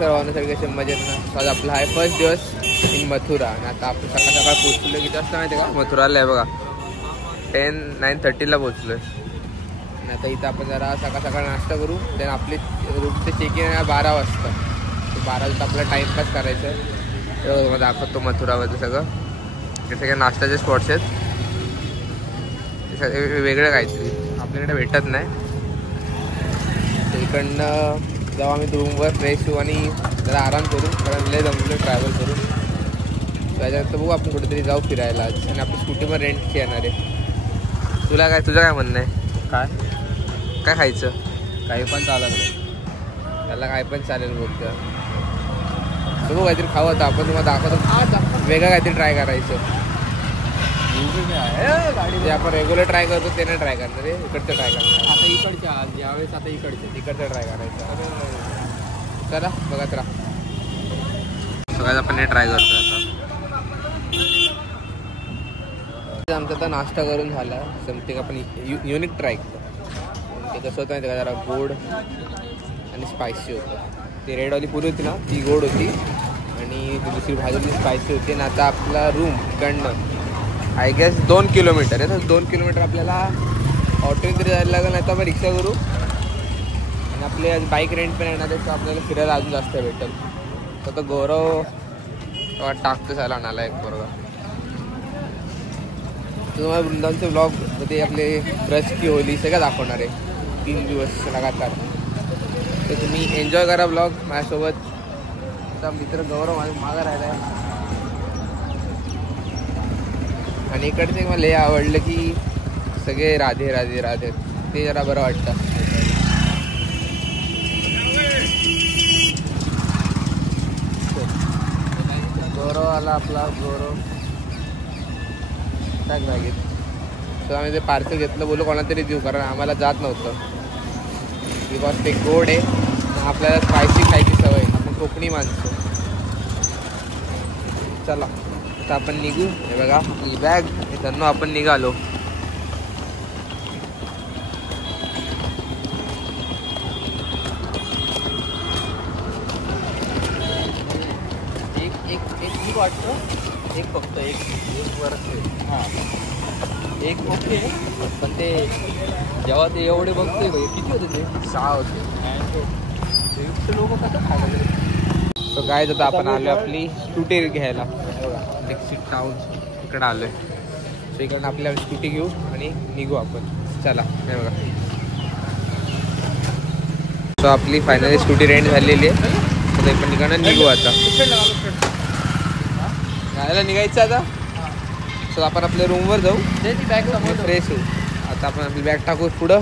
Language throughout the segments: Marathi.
नमस्कार वाहण्यासाठी कसे मजेत ना. आज आपला आहे फर्स्ट दिवस इन मथुरा आणि आता आपण सकाळ सकाळ पोहोचलो. किती वाजता माहिती आहे का मथुराला आहे बघा 9:30ला पोहोचलो आहे. आणि आता इथं आपण जरा सकाळ सकाळ नाश्ता करू. देन आपली रूमचे चेक इन आहे 12 वाजता. 12 वाजता आपल्याला टाईमपास करायचं आहे. तेव्हा दाखवतो मथुरामध्ये सगळं. हे सगळे नाश्त्याचे स्पॉट्स आहेत. वेगळं काहीतरी आपल्याकडे भेटत नाही. इकडनं जाऊ आम्ही रूमवर फ्रेश होऊ आणि जरा आराम करू. कारण लय जमलं ट्रॅव्हल करू. त्याच्यानंतर बघू आपण कुठेतरी जाऊ फिरायला आज. आणि आपली स्कूटीवर रेंटची येणार आहे. तुझं काय म्हणणं आहे? काय खायचं? काही पण चालत नाही. त्याला काय पण चालेल बोलतं. बघू काहीतरी खाऊ आता आपण. तुम्हाला दाखवतो वेगळं काहीतरी ट्राय करायचं. जे आपण रेग्युलर ट्राय करतो ते नाही ट्राय करणार रे. इकडचं ट्राय करणार आता इकडच्या ज्यावेळेस आता तिकडचं ट्राय करायचं. चला बघत राहा. सगळ्यात आपण हे ट्राय करतो आता. आमचा आता नाश्ता करून झाला. समथिंग आपण युनिक ट्राय केलं. ते कसं होतं जरा गोड आणि स्पायसी होतं. ती रेडवाली पुरी होती ना ती गोड होती आणि ती दुसरी भाजी स्पायसी होती. आणि आता आपला रूम इकडनं आय गेस 2 किलोमीटर आहे. तर 2 किलोमीटर आपल्याला ऑटोने तरी जायला लागेल. नाही तर आपण रिक्षा करू आणि आपले बाईक रेंट पण येणार आहे. तर आपल्याला फिरायला अजून जास्त भेटेल. तर गौरव टाकतो झाला नाला एक बरोबर. तुम्हाला वृंदावनचे ब्लॉगमध्ये आपले ब्रश की होली सगळं दाखवणार आहे 3 दिवस लगातार. तर तुम्ही एन्जॉय करा ब्लॉग माझ्यासोबत. आता मित्र गौरव मागं राहिला आहे. आणि इकडचे मला हे आवडलं की सगळे राधे राधे राधे. ते जरा बरं वाटतं. गौरव आला आपला गौरव टाक बॅगेत. तर आम्ही ते पार्सल घेतलं. बोलू कोणाला तरी देऊ कारण आम्हाला जात नव्हतं. बिकॉज ते गोड आहे. आपल्याला स्पायसी खायची सवय. आपण कोकणी माणसं. चला आता आपण निघू. हे बघा ही बॅग त्यांना आपण निघालो. एक वाटतं एक फक्त एक वर्ष. हां एक ओके. पण ते जेव्हा ते एवढे बघतोय किती होते ते 6 होते. लोक कसं खायला. सो काय आता आपण आलो आपली स्कूटी घ्यायला. नेक्स्ट टाउन इकडं आलो आहे. सो इकडनं आपल्या स्कूटी घेऊ आणि निघू आपण. चला हे बघा. सो आपली फायनली स्कूटी रेंट झालेली आहे. तर पण इकडनं निघू आता. गायला निघायचं आता. सो आपण आपल्या रूमवर जाऊ. बॅग फ्रेश होऊ. आता आपण आपली बॅग टाकू पुढं.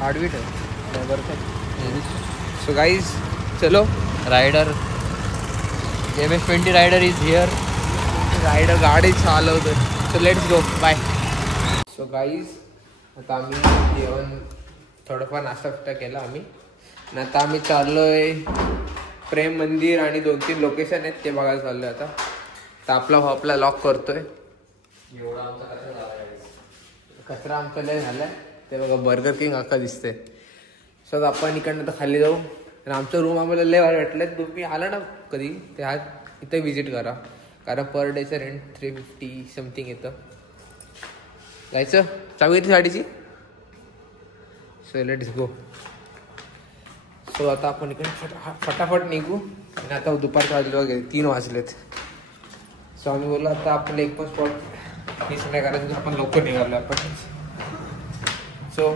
हार्डवीट आहे बरं. सो गाईज चलो. Rider MS-20 rider is here. Rider गाडी चालवतो. So let's go bye. So guys आता आम्ही जेवण थोडंफार नाश्ता केला आम्ही. आणि आता आम्ही चाललो आहे प्रेम मंदिर आणि 2-3 लोकेशन आहेत ते बघायला चाललो आहे आता. तर आपला लॉक करतोय. एवढा आमचा कचरा आमचा लय झालाय. ते बघा बर्गर किंग अख्खा दिसते. सो आपण इकडनं तर खाली जाऊ. आणि आमचं रूम आम्हाला लय वाटलं. तुम्ही आला ना कधी ते आज इथं विजिट करा. कारण पर डेचं रेंट 350 समथिंग येतं. जायचं चावी येते गाडीची. So let's go. सो आता आपण इकडे फटाफट निघू. आणि आता दुपारचे वाजले वगैरे 3 वाजलेत. सो आम्ही बोललो आता आपण एक पण स्पॉट मिस नाही करायचं. आपण लवकर निघालो आपण. सो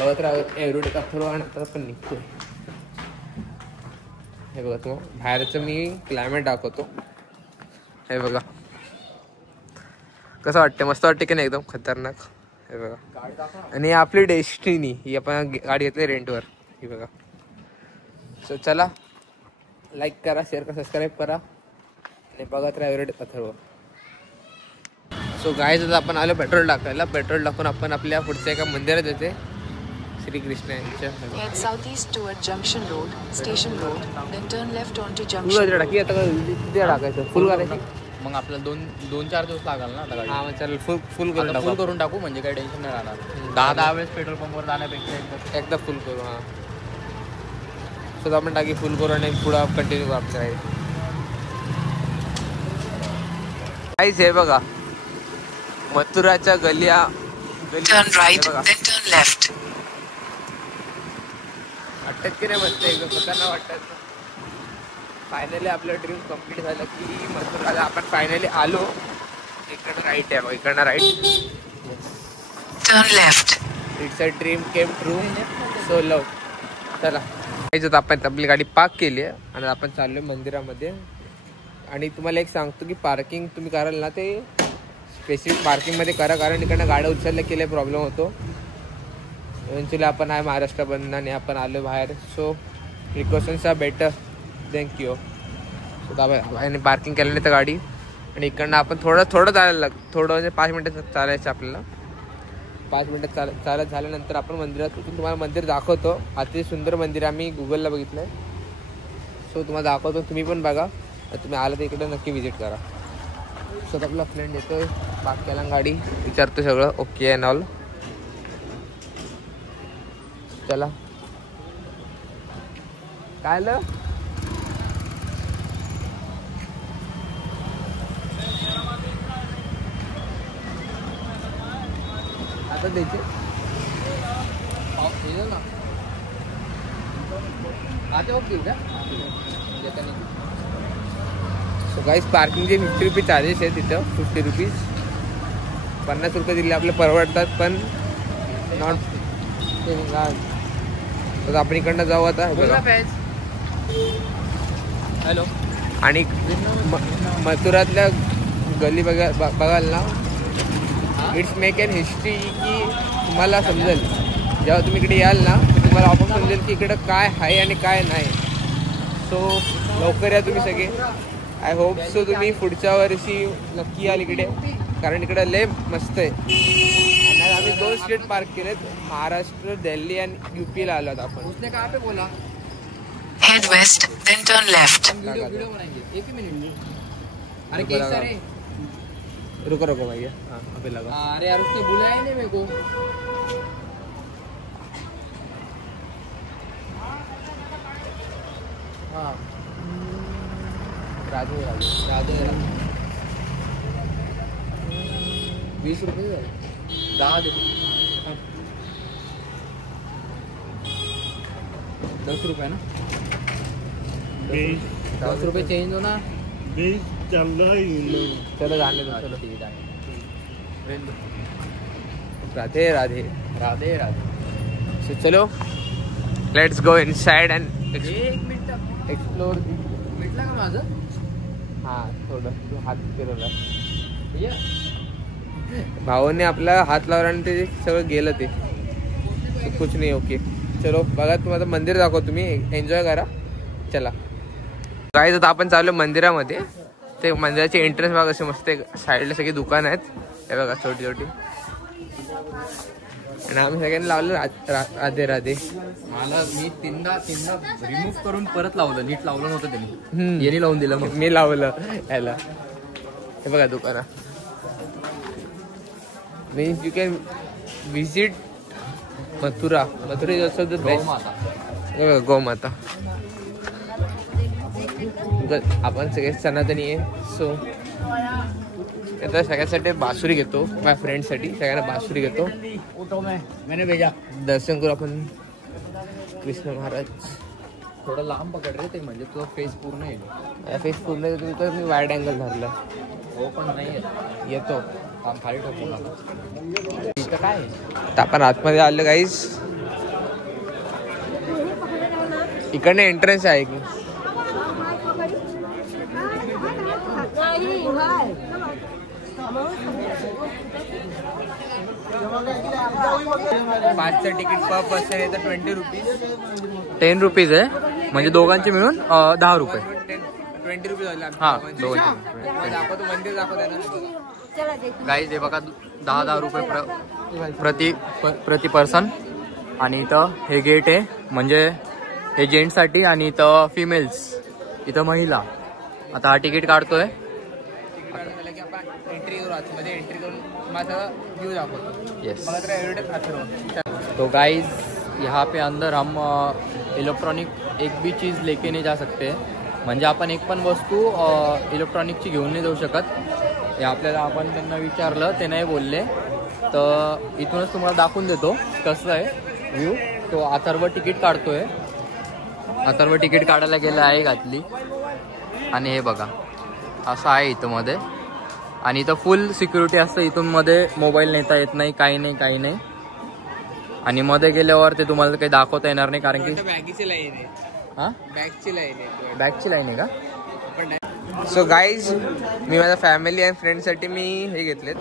बघत राहत एव्हरीडे कथरो. आणि आता आपण निघतोय. हे बघा तो बाहेरचं मी क्लायमेट दाखवतो. हे बघा कसं वाटतं. मस्त वाटते की नाही एकदम खतरनाक. हे बघा. आणि आपली डेस्टिनी ही आपण गाडी घेतली रेंटवर. ही बघा. सो चला लाईक करा शेअर करा सबस्क्राईब करा आणि बघत राहा एव्हरीडे कथरो. सो गाईज आता आपण आलो पेट्रोल टाकायला. पेट्रोल टाकून आपण आपल्या पुढच्या एका मंदिरात येते श्रीकृष्ण यांच्या. Southeast toward Junction Road, Station Road, then turn left onto Junction Road. टाकी आता किती टाकायचं फुल करायचं. मग आपल्याला 2-4 दिवस लागेल ना आता गाडी. हां चल फुल करून टाकू म्हणजे काही टेन्शन नाही राहणार. 10 वेळेस पेट्रोल पंपवर जाण्यापेक्षा एकदा फुल करू. हां सो आपण टाकी फुल करू आणि पुढं कंटिन्यू करू आपल्या राईड. काहीच हे बघा मथुराच्या गलिया. Turn right, then turn left. वाटत की नाही मस्त एकदम स्वतःना वाटत. फायनली आपलं ड्रीम कम्प्लीट झालं की मथुराला आपण फायनली आलो. इकडनं राईट आहे बघ, इकडनं right. Turn left. It's a dream came true. So love. चला आपण आपली गाडी पार्क केली आहे आणि आपण चाललोय मंदिरामध्ये. आणि तुम्हाला एक सांगतो की पार्किंग तुम्ही कराल ना ते स्पेसिफिक पार्किंगमध्ये करा, कारण इकडनं गाड्या उचलल्या केले प्रॉब्लेम होतो. इव्हेंच्युअली आपण आहे महाराष्ट्र बंद आणि आपण आलो बाहेर. So precautions are better than cure. So आणि पार्किंग केल्याने तर गाडी आणि इकडनं आपण थोडं चालायला थोडं म्हणजे 5 मिनटं चालायचं आपल्याला. 5 मिनटं चालत झाल्यानंतर आपण मंदिरात तुम्हाला मंदिर दाखवतो. अतिशय सुंदर मंदिर आम्ही गुगलला बघितलं आहे. सो तुम्हाला दाखवतो, तुम्ही पण बघा. तुम्ही आला तर इकडे नक्की विजिट करा. सो आपला फ्रेंड येतोय पार्क केला गाडी, विचारतो सगळं ओके अँड ऑल. चला काय आलं आता द्यायचे ना आता ओके का. सो गाईस पार्किंगचे 50 रुपये चार्जेस आहे तिथं. 50 रुपीज 50 रुपये दिले आपले परवडतात, पण नॉट तर आपण इकडनं जाऊ आता. हॅलो. आणि मथुरातल्या गली बघाल ना, इट्स मेक एन हिस्ट्री की तुम्हाला समजेल. जेव्हा तुम्ही इकडे याल ना तुम्हाला आपण समजेल की इकडं काय आहे आणि काय नाही. सो लवकर या तुम्ही सगळे. आय होप सो तुम्ही पुढच्या वर्षी नक्की याल इकडे, कारण इकडे लय मस्त आहे. आणि आम्ही 2 स्टेट पार्क केलेत, महाराष्ट्र, दिल्ली आणि UPला आलो आपण. उसने कहाँ पे बोला Head west, then turn left. Video बनाएंगे. एक ही मिनट. अरे कैसा रे. रुको भैया. हाँ अभी लगा. अरे यार उसने बुलाया ही नहीं मेरे को. हाँ राधे 20 रुपये 10 दे. 10 रुपये ना. 10 रुपये चेंज हो ना. चलो जाने दो. चलो राधे राधे. सो चलो let's go inside and explore. भेटला का माझं. हां थोडं तू हात फिरवला. भावाने आपला हात लावला आणि ते सगळं गेलं. ते कुछ नाही. ओके चलो बघा, तुम्हाला मंदिर दाखव, तुम्ही एन्जॉय करा. चला काय आता आपण चाललो मंदिरामध्ये. ते मंदिराची एंट्रन्स बघा कशी मस्त. साईडला सगळी दुकानं आहेत हे बघा, छोटी छोटी. आणि आम्ही सगळ्यांनी लावलं राधे राधे. मला मी तीनदा रिमूव्ह करून परत लावलं. नीट लावलं नव्हतं त्यांनी, याने लावून दिलं. मग मी लावलं याला. हे बघा दुकानं. Means you can visit Mathura. Mathura is also the best. गोमाता. आपण सगळे सनातनी आहे. सो आता सगळ्यासाठी बासुरी घेतो, माझ्या फ्रेंडसाठी सगळ्यांना बासुरी घेतो. दर्शन करू आपण कृष्ण महाराज. थोडं लांब पकड रे ते, म्हणजे तुझा फेस पूर्ण येईल. फेस पूर्ण तर मी वाईड अँगल धरला. हो पण नाही येतो खाली टाकून. इथं काय तर आपण आतमध्ये आलं गाईस. इकडनं एंट्रन्स आहे की 5चं तिकीट पर पर्सन येतं 20 रुपीज. 10 रुपीज आहे, म्हणजे दोघांचे मिळून 10 रुपये. 20 रुपीज झाले. हां दोघांचे. दाखवतो मंदिर दाखवतो. गाईज हे बघा 10 रुपये प्रति पर्सन. आणि इथं हे गेट आहे, म्हणजे हे जेंट्ससाठी आणि इथं फिमेल्स, इथं महिला. आता हा तिकीट काढतोय. एंट्री करू आतमध्ये. एंट्री करून माझा व्यू दाखवतो. यस. मला तर तो गाइस यहाँ पे अंदर हम इलेक्ट्रॉनिक एक भी चीज़ लेके नहीं जा सकते. म्हणजे आपण एक पण वस्तू इलेक्ट्रॉनिकची घेऊन नाही जाऊ शकत. हे आपल्याला आपण त्यांना विचारलं, ते नाही बोलले. तर इथूनच तुम्हाला दाखवून देतो कसं आहे व्ह्यू. तो अथर्व तिकीट काढतोय. अथर्व तिकीट काढायला गेला आहे घातली. आणि हे बघा असं आहे इथं मध्ये. आणि इथं फुल सिक्युरिटी असतं. इथून मध्ये मोबाईल नेता येत नाही, काही नाही. आणि मध्ये गेल्यावर ते तुम्हाला काही दाखवता येणार नाही कारण की बॅगची लाईन आहे. हां बॅगची लाईन आहे. बॅगची लाईन आहे का? सो गाईज मी माझ्या फॅमिली आणि फ्रेंडसाठी मी हे घेतलेत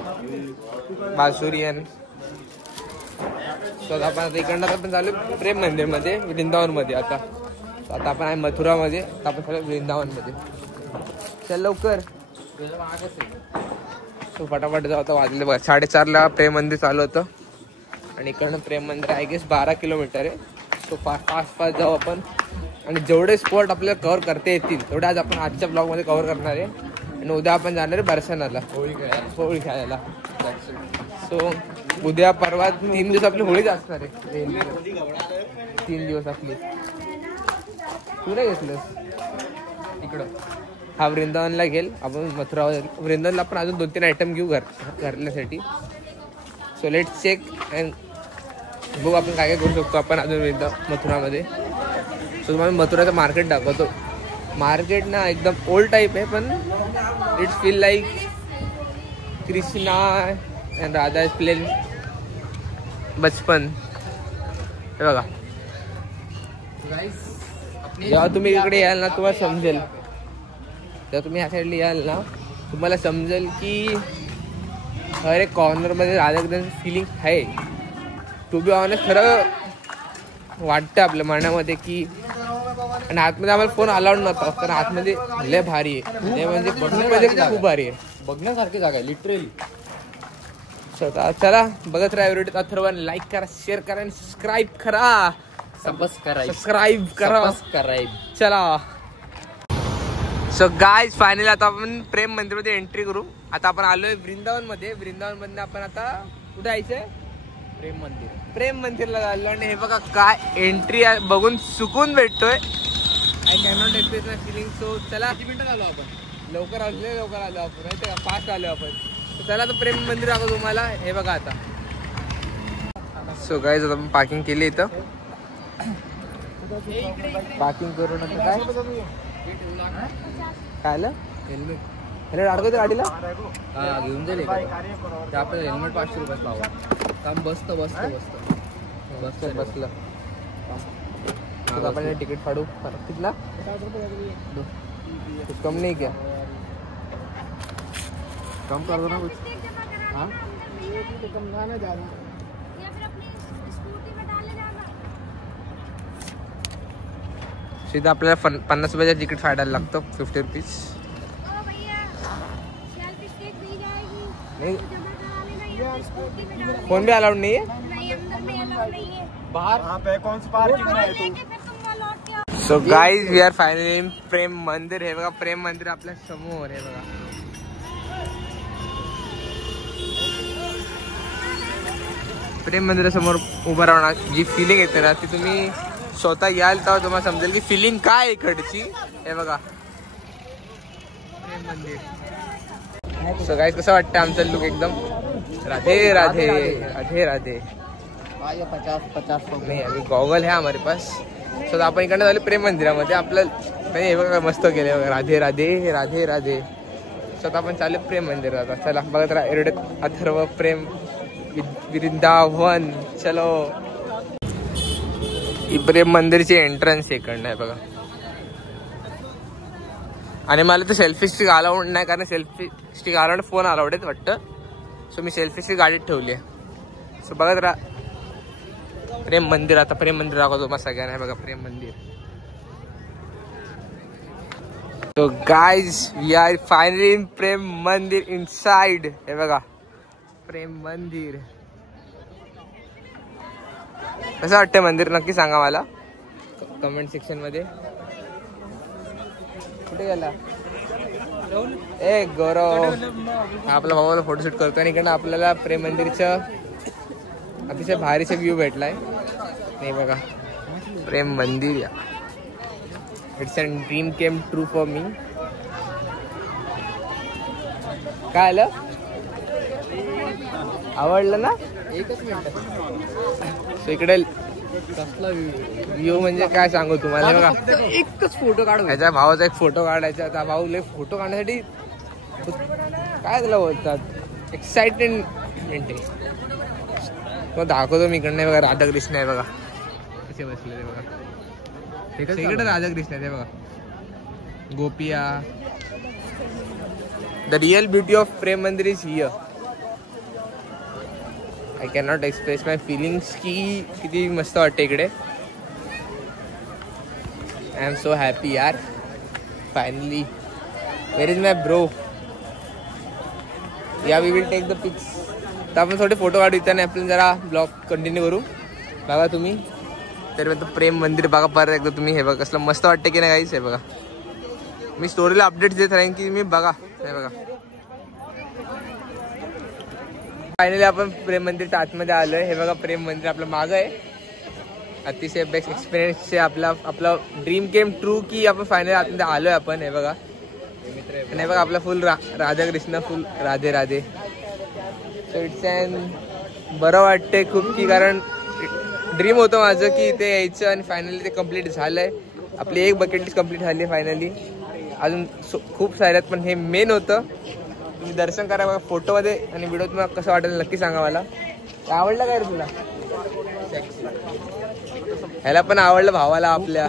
बासुरियन. सो आपण आता इकडनं आपण चालू प्रेम मंदिरमध्ये वृंदावनमध्ये. आता आपण आहे मथुरामध्ये. आता आपण चालू वृंदावनमध्ये. चल लवकर. सो फटाफट जाऊ. आता वाजले बघा 4:30 प्रेम मंदिर चालू होतं. आणि इकडनं प्रेम मंदिर आय गेस 12 किलोमीटर आहे. सो फास्ट जाऊ आपण. आणि जेवढे स्पॉट आपल्याला कव्हर करता येतील तेवढे आज आपण आजच्या ब्लॉगमध्ये कव्हर करणार आहे. आणि उद्या आपण जाणार आहे बरसानाला होळी खेळायला. सो उद्या परवा 3 दिवस आपली होळीच असणार आहे. 3 दिवस आपली. तू नाही घेतलंस इकडं? हा वृंदावनला गेल आपण. मथुरा वृंदावनला आपण अजून 2-3 आयटम घेऊ घरण्यासाठी. सो लेट्स चेक अँड बघू आपण काय करू शकतो आपण अजून मथुरामध्ये. सो तुम्हाला मथुराचं मार्केट दाखवतो. मार्केट ना एकदम ओल्ड टाईप आहे पण it's feel like Krishna and Radha is plain बचपन. हे बघा जेव्हा तुम्ही इकडे याल ना तुम्हाला समजेल. जेव्हा तुम्ही ह्या साईडला याल ना तुम्हाला समजेल की हर एक कॉर्नरमध्ये राधाकृष्णाचं फिलिंग आहे. टू बी ऑनेस्ट खरं वाटतं आपल्या मनामध्ये की. आणि आतमध्ये आम्हाला फोन अलाउड नव्हता कारण आतमध्ये लय भारी आहे. ते म्हणजे खूप भारी आहे. बघण्यासारखी जागा आहे लिटरली. चला बघत राहा व्हिडिओ. अथर्व लाईक करा, शेअर करा आणि सबस्क्राईब करा. सबस्क्राईब करा. चला. सो गाईज फायनली आता आपण प्रेम मंदिरमध्ये एंट्री करू. आता आपण आलोय वृंदावनमध्ये. वृंदावनमधनं आपण आता कुठे जायचंय? प्रेम मंदिरला झालो. आणि हे बघा काय एंट्री बघून सुकून भेटतोय. I cannot express my feeling. So चला. किती मिनिटात आलो आपण? लवकर आलो आपण माहिती का? फास्ट आलो आपण. चला तर प्रेम मंदिर दाखवतो तुम्हाला. हे बघा आता. सो गाईज आता आपण पार्किंग केली इथं. पार्किंग करून आता काय आलं? हेल्मेट अडकवते गाडीला. हा घेऊन जाईल. ते आपल्याला हेल्मेट 500 रुपयात लावा. काम बसलं. आपण तिकीट फाडू. कितना? कुछ कम नहीं क्या? कम कर दो ना कुछ. हाँ सीधा आपल्याला 50 रुपयाचं तिकीट फाडायला लागतं. 50 रुपीज. नहीं फोन भी अलाउड नहीं है बाहर. कौन सी पार्किंग है? So guys we are finally in Prem Mandir. हे बघा प्रेम मंदिर आपल्या समोर. हे बघा प्रेम मंदिरासमोर उभं राहणार जी फिलिंग येते ना ती तुम्ही स्वतः याल तेव्हा तुम्हाला समजेल की फिलिंग काय इकडची. हे बघा प्रेम मंदिर. सो गाइज कसं वाटतं आमचं लुक? एकदम राधे राधे राधे राधे. 50 नाही अभी गॉगल है हमारे पास. सो आपण इकडनं झाले प्रेम मंदिरामध्ये. आपलं हे बघा मस्त केले बघा. राधे राधे राधे राधे. स्वतः आपण चालू प्रेम मंदिरात. चला बघत राहा एवढं अथर्व प्रेम वृंदावन. चलो. ही प्रेम मंदिरची एंट्रन्स इकडनं आहे बघा. आणि मला तर सेल्फी स्टिक अलाउड नाही कारण selfie stick allowed phone allowed आहेत वाटतं. सो मी सेल्फी स्टिक गाडीत ठेवली आहे. सो बघत राहा प्रेम मंदिर. आता प्रेम मंदिर दाखवतो मग सगळ्यांना. आहे बघा Prem Mandir. So guys we are finally in Prem Mandir inside. हे बघा प्रेम मंदिर. कसं वाटतं मंदिर नक्की सांगा मला कमेंट सेक्शन मध्ये. कुठे गेला ए गौरव? आपला भावाला फोटोशूट करतो. आणि इकडनं आपल्याला प्रेम मंदिरचं अतिशय भारीचा व्ह्यू भेटलाय. नाही बघा Prem Mandir. It's an dream came true for me. काय आलं? आवडलं ना? एकच मिनिट. So इकडे कसला व्ह्यू म्हणजे काय सांगू तुम्हाला बघा. एकच फोटो काढू. याच्या भावाचा एक फोटो काढायचा. आता भाऊ लय फोटो काढण्यासाठी काय त्याला बोलतात एक्साइटमेंट आहे. तो दाखवतो मी इकडनं बघा. राधाकृष्ण आहे बघा कसे बसले ते बघा. इकडे राधाकृष्ण आहे ते बघा. गोपिया. The real beauty of Prem Mandir is here. I cannot express my feelings की किती मस्त वाटते इकडे. आय एम सो हॅपी यार. Finally. Where is my bro. Yeah we will take the pics. तर आपण थोडे फोटो काढू इथं आणि आपण जरा ब्लॉग कंटिन्यू करू. बघा तुम्ही तर प्रेम मंदिर बघा परत एकदा तुम्ही. हे बघा कसलं मस्त वाटतं की नाही काहीच. हे बघा मी स्टोरीला अपडेट्स देत राहीन की मी बघा. हे बघा फायनली आपण प्रेम मंदिरच्या आतमध्ये आलोय. हे बघा प्रेम मंदिर आपलं मागं आहे. अतिशय बेस्ट एक्सपिरियन्स आपला ड्रीम केम ट्रू की आपण फायनली आतमध्ये आलोय आपण. हे बघा आणि हे बघा आपला फुल राधाकृष्ण फुल Radhe Radhe. So it's and बरं वाटते खूप की कारण ड्रीम होतं माझं की इथे यायचं आणि फायनली ते कम्प्लीट झालंय. आपली एक बकेट लिस्ट कम्प्लीट झाली फायनली. अजून खूप साऱ्यात पण हे मेन होतं. तुम्ही दर्शन करा बघा फोटोमध्ये आणि व्हिडिओ तुम्हाला कसं वाटेल नक्की सांगा मला. आवडलं काय रे तुला? ह्याला पण आवडलं भावाला आपल्या.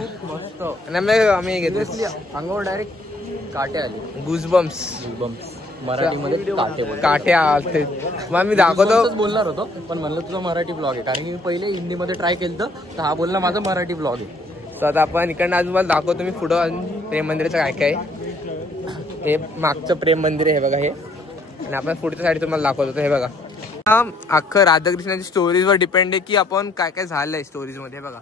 आम्ही घेतलं अंगावर डायरेक्ट काटे आले. गुजबम्स. मराठीमध्ये काटे आलते. मग मी दाखवतो बोलणार होतो पण म्हणलं तुझा मराठी ब्लॉग आहे कारण की मी पहिले हिंदीमध्ये ट्राय केलं तर हा बोलला माझा मराठी ब्लॉग आहे. तर आता आपण इकडनं अजून मला दाखवतो मी पुढं अजून प्रेम मंदिराचं काय काय. हे मागचं प्रेम मंदिर आहे हे बघा हे. आणि आपण पुढच्या साईड तुम्हाला दाखवतो. हे बघा हा अख्खं राधाकृष्णाच्या स्टोरीजवर डिपेंड आहे की आपण काय काय झालंय स्टोरीज मध्ये. बघा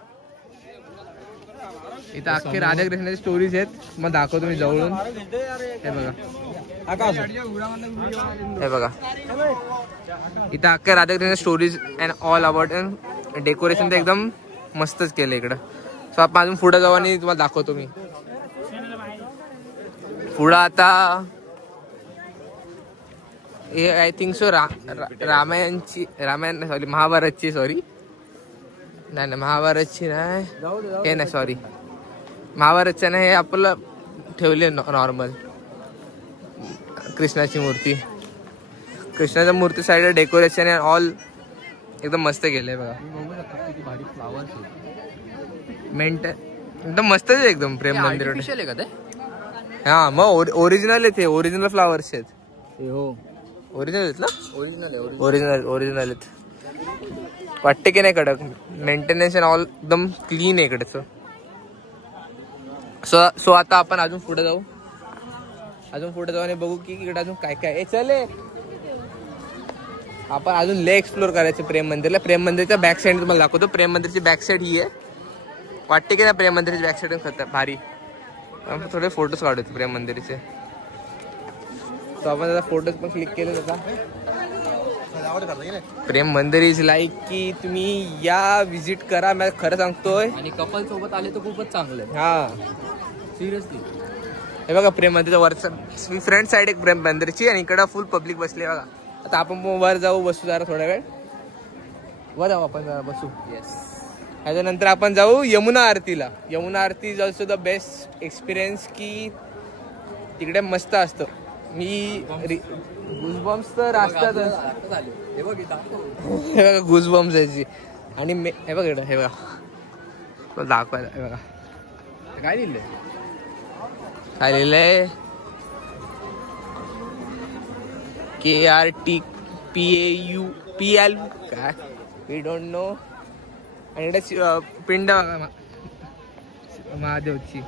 इथं अख्खे राधाकृष्णाची स्टोरीज आहेत. मग दाखवतो मी जवळून. हे बघा हे बघा इथं अख्ख्या Radhakrishna stories and all about. Decoration तर एकदम मस्तच केलं इकडं. सो आपण अजून पुढे जाऊ आणि तुम्हाला दाखवतो मी पुढं. आता हे I think so Ramayan sorry महाभारतची सॉरी नाही महाभारतची नाही हे नाही सॉरी महाभारतच्या नाही. हे आपलं ठेवले नॉर्मल कृष्णाची मूर्ती. कृष्णाच्या मूर्ती साईड डेकोरेशन अँड ऑल एकदम मस्त केलंय बघा. मेंट एकदम मस्तच आहे एकदम प्रेम मंदिर. हा मग ओरिजिनल आहे ते. ओरिजिनल फ्लावर्स आहेत. ओरिजिनल आहेत ना. ओरिजिनल आहेत. वाटते की नाही कडक. मेंटेनन्स अँड ऑल एकदम क्लीन आहे इकडचं. सो आता आपण अजून पुढे जाऊ. आणि बघू की इकडे अजून काय काय. चले आपण अजून लय एक्सप्लोर करायचं प्रेम मंदिरला. प्रेम मंदिरच्या बॅक साईड तुम्हाला दाखवतो. प्रेम मंदिरची बॅक साईड ही आहे. वाटते की नाही प्रेम मंदिरची बॅक साईड खत भारी. आपण थोडे फोटोज काढतो प्रेम मंदिरचे. तो आपण आता फोटोज पण क्लिक केले होता. प्रेम मंदिर इज लाईक की तुम्ही या विजिट करा. मी खरं सांगतोय. आणि कपल सोबत आले तर खूपच चांगलं आहे. हा सिरियसली. हे बघा प्रेम मंदिरच्या वरचं फ्रंट साईड एक प्रेम मंदिरची आणि इकडं फुल पब्लिक बसली बघा. आता आपण वर जाऊ बसू जरा थोड्या वेळ. वर जाऊ आपण जरा बसू. येस. त्याच्यानंतर आपण जाऊ यमुना आरतीला. Yamuna aarti is also the best experience की तिकडे मस्त असतं. मी गुजबम्स तर असतातच. हे बघा गुजबम्स याची. आणि हे बघा इकडं हे बघा दाखवायला. हे बघा काय लिहिलंय. काय लिहिलंय KRTPAUPL काय वी डोंट नो. आणि इकडे पिंड महादेवची.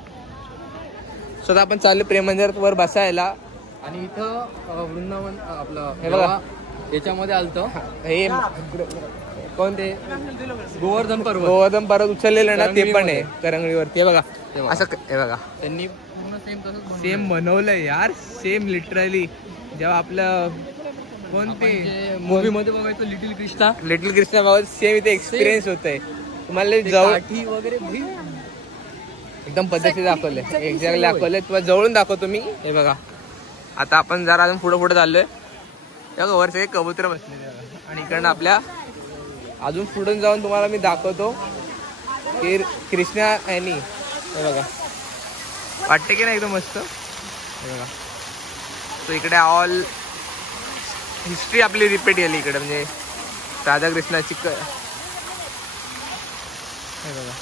स्वतः आपण चाललो प्रेम मंदिरात वर बसायला. आणि इथं वृंदावन आपलं हे बघा याच्यामध्ये आलतं. हे कोणते गोवर्धन पर्वत उचललेलं ना ते पण आहे करंगळीवरती. हे बघा असं हे बघा त्यांनी पूर्ण सेम बनवलंय यार. Same literally. जेव्हा आपलं कोणते मूवी मध्ये बघायचं लिटिल कृष्णा बाबा सेम इथे एक्सपिरियन्स होत आहे तुम्हाला. जाऊ वगैरे एकदम पद्धतीने दाखवले, एक्झॅक्टली दाखवले. तुम्हाला जवळून दाखवतो मी. हे बघा, आता आपण जरा अजून पुढे चाललोय. तेव्हा वर सगळे कबूतर बसलेले आणि इकडनं आपल्या अजून पुढून जाऊन तुम्हाला मी दाखवतो की कृष्णा यांनी. हे बघा, वाटते की नाही एकदम मस्त. हे बघा, तो इकडे ऑल हिस्ट्री आपली रिपीट केली इकडे, म्हणजे राधाकृष्णाची. हे बघा,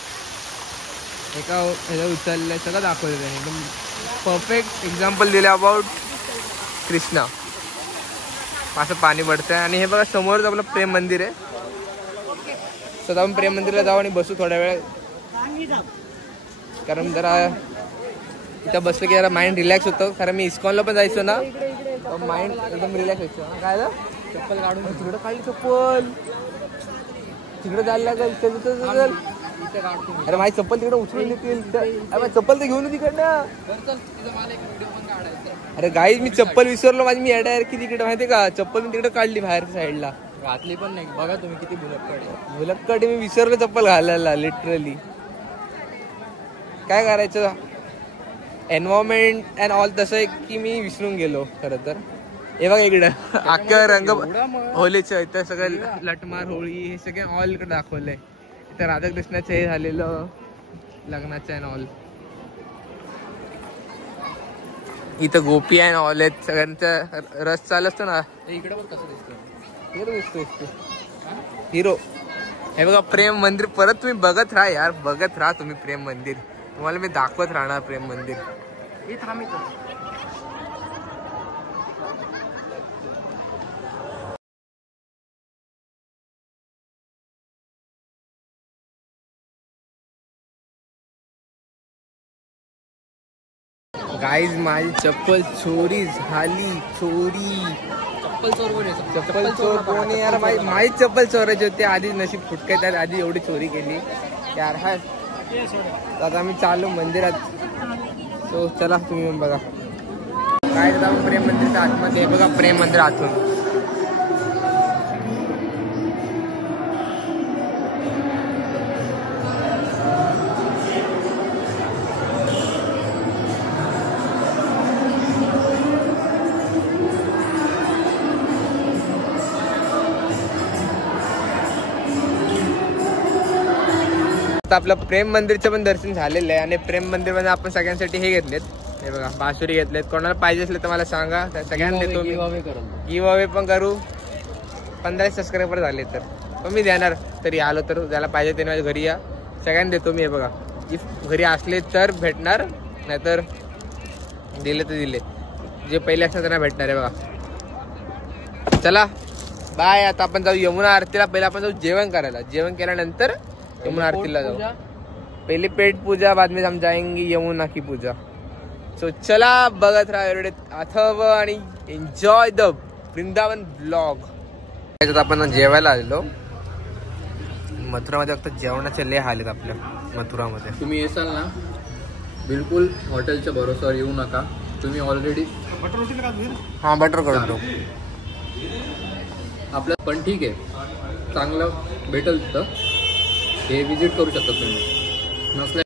एका ह्याला उचललं सगळं दाखवलं त्याने, एकदम परफेक्ट एक्झाम्पल दिले अबाउट कृष्णा. असं पाणी पडतंय. आणि हे बघा समोरच आपलं प्रेम मंदिर आहे. स्वतः आपण प्रेम मंदिरला जाऊ आणि बसू थोड्या वेळ, कारण जरा इथं बसलं की जरा माइंड रिलॅक्स होतं. कारण मी इस्कॉनला पण जायचो ना, माइंड एकदम रिलॅक्स व्हायचं. काय झालं, चप्पल काढून तिकडं काढली, चप्पल तिकडे जायला लागेल. अरे माझी चप्पल तिकडे उचलून देतील. चप्पल तर घेऊन तिकडनं. अरे गाईज, मी चप्पल विसरलो माझी. मी डायरेक्ट तिकडे माहितीये का, चप्पल मी तिकडे काढली बाहेरच्या साईडला, घातली पण नाही. बघा तुम्ही किती भुलक्कड. मी विसरलो चप्पल घालायला लिटरली. काय करायचं, एन्व्हायरमेंट अँड ऑल तसं आहे की मी विसरून गेलो खरं तर. हे बघा इकडं अख्खं रंग होलीचं इथं सगळं लटमार होळी हे सगळे ऑल इकडे दाखवलंय. इथं राधाकृष्णाचं हे झालेलं लग्नाचं अँड ऑल. इथं गोपी अँड ऑल आहेत. सगळ्यांचा रस चालू असतो ना. इकडे पण कसं दिसतं, हिरो दिसतो हिरो. हे बघा प्रेम मंदिर. परत तुम्ही बघत राहा यार, बघत राहा तुम्ही प्रेम मंदिर. तुम्हाला मी दाखवत राहणार प्रेम मंदिर. हे थांबित गाईज, माझी चप्पल चोरी झाली. चप्पल चोर कोण यार. माझी चप्पल चोरायची होती आधी. नशीब फुटके त्यात आधी एवढी चोरी केली यार. हा आता आम्ही चालू मंदिरात. सो चला तुम्ही बघा काय जाऊ प्रेम मंदिरच्या आतमध्ये. बघा प्रेम मंदिर आतून. आपलं प्रेम मंदिरचं पण दर्शन झालेलं आहे. आणि प्रेम मंदिर मध्ये आपण सगळ्यांसाठी हे घेतलेत. हे बघा बासुरी घेतलेत. कोणाला पाहिजे असले तर मला सांगा, सगळ्यांना देतो मी. गिव अवे पण करू. 15 सबस्क्रायबर झाले तर पण मी देणार. तरी आलो तर ज्याला पाहिजे ते माझ्या घरी या, सगळ्यांना देतो मी. हे बघा, इफ घरी असले तर भेटणार, नाहीतर दिले तर दिले. जे पहिले असतात त्यांना भेटणार आहे. बघा चला बाय. आता आपण जाऊ यमुना आरतीला. पहिला आपण जाऊ जेवण करायला. जेवण केल्यानंतर यमुना आरतीला जाऊ. पहले पेट पूजा, बाद में हम जाएंगे यमुना की पूजा. सो चला बघत राहा एवढे अथव आणि एन्जॉय द वृंदावन ब्लॉग. आपण जेवायला आलेलो मथुरामध्ये. फक्त जेवणाचे लय हाल आहेत आपल्या मथुरामध्ये. तुम्ही येसाल ना, बिलकुल हॉटेलच्या भरोश्यावर येऊ नका. तुम्ही ऑलरेडी हा बटर करतो आपलं. पण ठीक आहे, चांगलं भेटेल तिथं. हे विजिट करू शकता तुम्ही. नसल्या